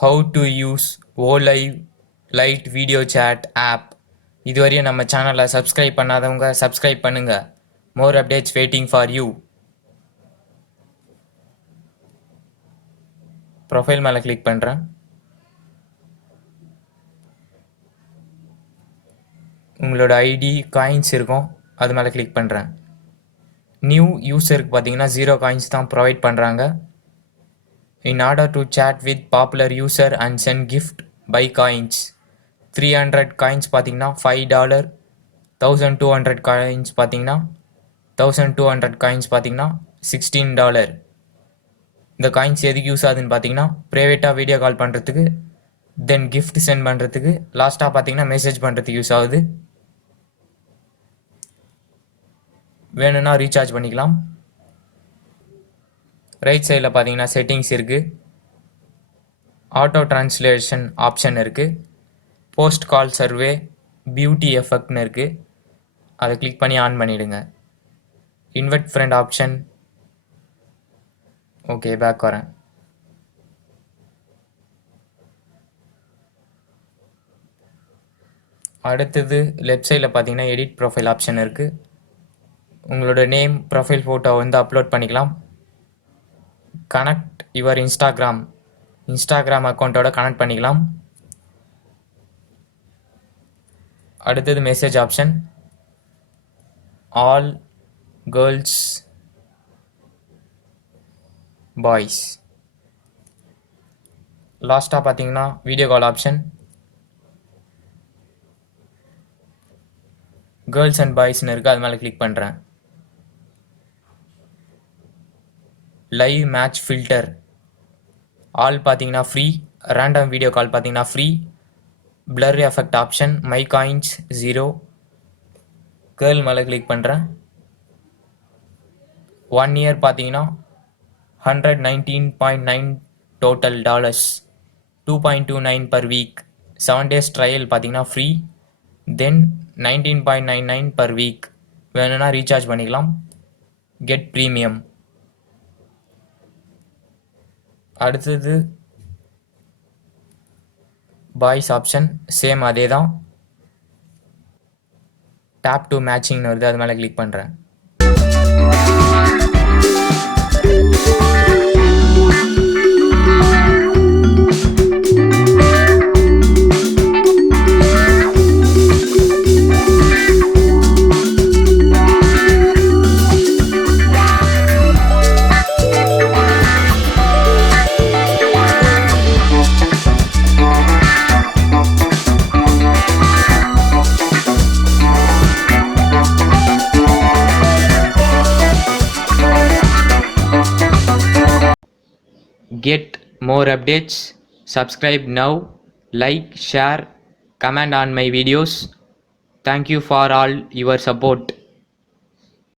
how to use OLive lite video chat app. இதுவரையும் நம்ம சேனலை சப்ஸ்கிரைப் பண்ணாதவங்க சப்ஸ்கிரைப் பண்ணுங்க. More updates waiting for you. Profile மேலே கிளிக் பண்ணுறேன். உங்களோட ஐடி காயின்ஸ் இருக்கும், அது மேலே கிளிக் பண்ணுறேன். நியூ யூஸருக்கு பார்த்தீங்கன்னா 0 காயின்ஸ் தான் ப்ரொவைட் பண்ணுறாங்க. In order to chat with popular user and send gift, buy coins. 300 காயின்ஸ் பார்த்தீங்கன்னா $5. 1200 காயின்ஸ் பார்த்தீங்கன்னா 1200 காயின்ஸ் பார்த்தீங்கன்னா $16. இந்த காயின்ஸ் எதுக்கு யூஸ் ஆகுதுன்னு பார்த்தீங்கன்னா ப்ரைவேட்டாக வீடியோ கால் பண்ணுறதுக்கு, தென் கிஃப்ட் சென்ட் பண்ணுறதுக்கு, லாஸ்ட்டாக பார்த்தீங்கன்னா மெசேஜ் பண்ணுறதுக்கு யூஸ் ஆகுது. வேணும்னா ரீசார்ஜ் பண்ணிக்கலாம். ரைட் சைடில் பார்த்தீங்கன்னா செட்டிங்ஸ் இருக்குது, ஆட்டோ டிரான்ஸ்லேஷன் ஆப்ஷன் இருக்குது, போஸ்ட் கால் சர்வே, பியூட்டி எஃபெக்ட்னு இருக்குது. அதை கிளிக் பண்ணி ஆன் பண்ணிவிடுங்க. Invert friend option. Okay, back வரேன். அடுத்தது லெஃப்ட் சைடில் பார்த்தீங்கன்னா எடிட் ப்ரொஃபைல் ஆப்ஷன் இருக்குது. உங்களோட நேம், ப்ரொஃபைல் ஃபோட்டோ வந்து அப்லோட் பண்ணிக்கலாம். கனெக்ட் யுவர் இன்ஸ்டாகிராம் அக்கௌண்ட்டோட கனெக்ட் பண்ணிக்கலாம். அடுத்தது message option, all girls boys. லாஸ்ட்டாக பார்த்தீங்கன்னா video call option, girls and பாய்ஸ்னு இருக்குது, அது மேலே கிளிக் பண்ணுறேன். லைவ் மேட்ச் ஃபில்டர் ஆல் பார்த்தீங்கன்னா ஃப்ரீ, ரேண்டம் வீடியோ கால் பார்த்தீங்கன்னா free. Blur effect option, my coins 0. Girl மேலே கிளிக் பண்ணுறேன். 1 இயர் பார்த்தீங்கன்னா $119.9 total dollars, 2.29 per week. 7 days trial பார்த்தீங்கன்னா ஃப்ரீ, தென் $19.99 per வீக். வேணும்னா ரீசார்ஜ் பண்ணிக்கலாம். Get premium. அடுத்தது பாய்ஸ் ஆப்ஷன், சேம் அதே தான். டேப் டு மேட்சிங்னு வருது, அது மேலே கிளிக் பண்ணுறேன். Get more updates, subscribe now, like, share, comment on my videos. Thank you for all your support.